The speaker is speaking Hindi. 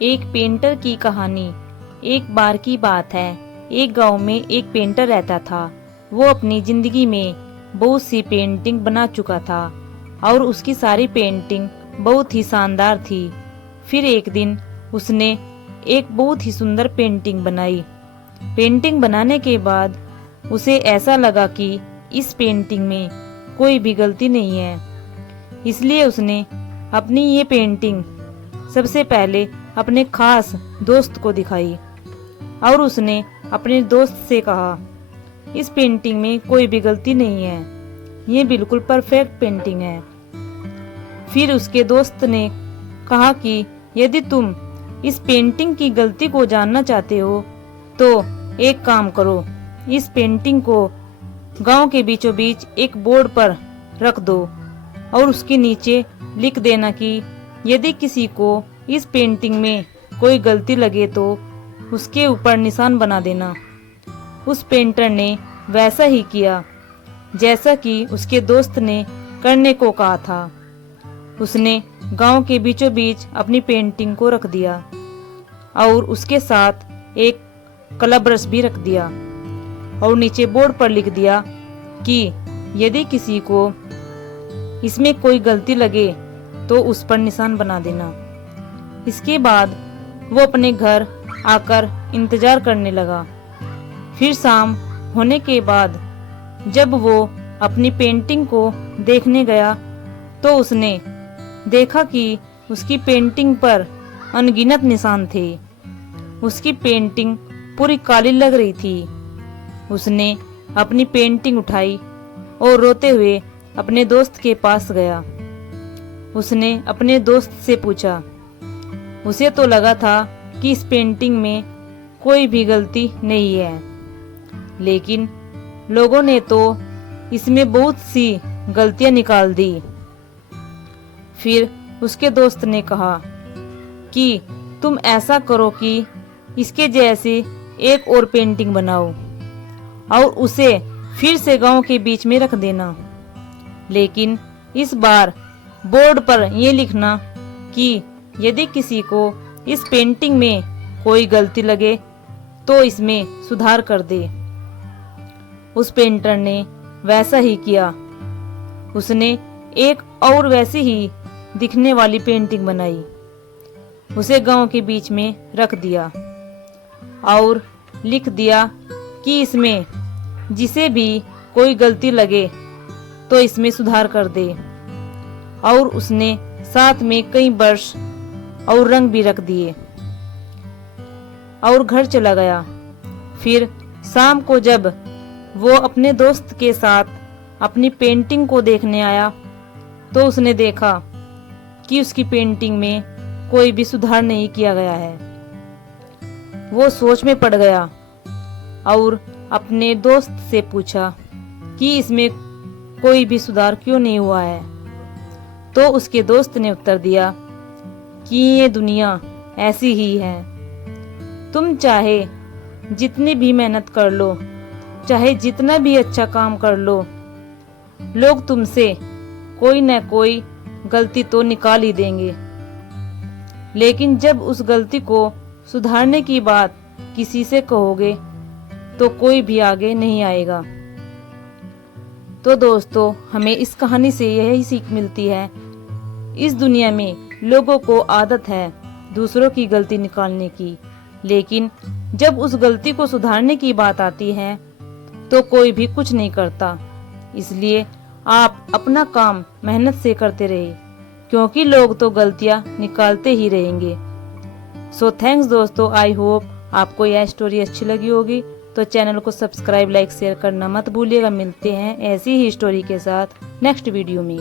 एक पेंटर की कहानी। एक बार की बात है, एक गांव में एक पेंटर रहता था। वो अपनी जिंदगी में बहुत सी पेंटिंग बना चुका था और उसकी सारी पेंटिंग बहुत ही शानदार थी। फिर एक दिन उसने एक बहुत ही सुंदर पेंटिंग बनाई। पेंटिंग बनाने के बाद उसे ऐसा लगा कि इस पेंटिंग में कोई भी गलती नहीं है। इसलिए उसने अपनी ये पेंटिंग सबसे पहले अपने खास दोस्त को दिखाई और उसने अपने दोस्त से कहा, इस पेंटिंग में कोई भी गलती नहीं है, ये बिल्कुल परफेक्ट पेंटिंग है। फिर उसके दोस्त ने कहा कि यदि तुम इस पेंटिंग की गलती को जानना चाहते हो तो एक काम करो, इस पेंटिंग को गांव के बीचों बीच एक बोर्ड पर रख दो और उसके नीचे लिख देना कि यदि किसी को इस पेंटिंग में कोई गलती लगे तो उसके ऊपर निशान बना देना। उस पेंटर ने वैसा ही किया जैसा कि उसके दोस्त ने करने को कहा था। उसने गांव के बीचों बीच अपनी पेंटिंग को रख दिया और उसके साथ एक कलर ब्रश भी रख दिया और नीचे बोर्ड पर लिख दिया कि यदि किसी को इसमें कोई गलती लगे तो उस पर निशान बना देना। इसके बाद वो अपने घर आकर इंतजार करने लगा। फिर शाम होने के बाद जब वो अपनी पेंटिंग को देखने गया तो उसने देखा कि उसकी पेंटिंग पर अनगिनत निशान थे। उसकी पेंटिंग पूरी काली लग रही थी। उसने अपनी पेंटिंग उठाई और रोते हुए अपने दोस्त के पास गया। उसने अपने दोस्त से पूछा, उसे तो लगा था कि इस पेंटिंग में कोई भी गलती नहीं है, लेकिन लोगों ने तो इसमें बहुत सी गलतियां निकाल दी। फिर उसके दोस्त ने कहा कि तुम ऐसा करो कि इसके जैसे एक और पेंटिंग बनाओ और उसे फिर से गांव के बीच में रख देना, लेकिन इस बार बोर्ड पर यह लिखना कि यदि किसी को इस पेंटिंग में कोई गलती लगे तो इसमें सुधार कर दे। उस पेंटर ने वैसा ही किया। उसने एक और वैसी ही दिखने वाली पेंटिंग बनाई, उसे गांव के बीच में रख दिया और लिख दिया कि इसमें जिसे भी कोई गलती लगे तो इसमें सुधार कर दे। और उसने साथ में कई ब्रश और रंग भी रख दिए और घर चला गया। फिर शाम को जब वो अपने दोस्त के साथ अपनी पेंटिंग को देखने आया तो उसने देखा कि उसकी पेंटिंग में कोई भी सुधार नहीं किया गया है। वो सोच में पड़ गया और अपने दोस्त से पूछा कि इसमें कोई भी सुधार क्यों नहीं हुआ है। तो उसके दोस्त ने उत्तर दिया कि ये दुनिया ऐसी ही है, तुम चाहे जितनी भी मेहनत कर लो, चाहे जितना भी अच्छा काम कर लो, लोग तुमसे कोई न कोई गलती तो निकाल ही देंगे, लेकिन जब उस गलती को सुधारने की बात किसी से कहोगे तो कोई भी आगे नहीं आएगा। तो दोस्तों, हमें इस कहानी से यही सीख मिलती है, इस दुनिया में लोगों को आदत है दूसरों की गलती निकालने की, लेकिन जब उस गलती को सुधारने की बात आती है तो कोई भी कुछ नहीं करता। इसलिए आप अपना काम मेहनत से करते रहिए, क्योंकि लोग तो गलतियां निकालते ही रहेंगे। सो थैंक्स दोस्तों, आई होप आपको यह स्टोरी अच्छी लगी होगी। तो चैनल को सब्सक्राइब, लाइक, शेयर करना मत भूलिएगा। मिलते हैं ऐसी ही स्टोरी के साथ नेक्स्ट वीडियो में।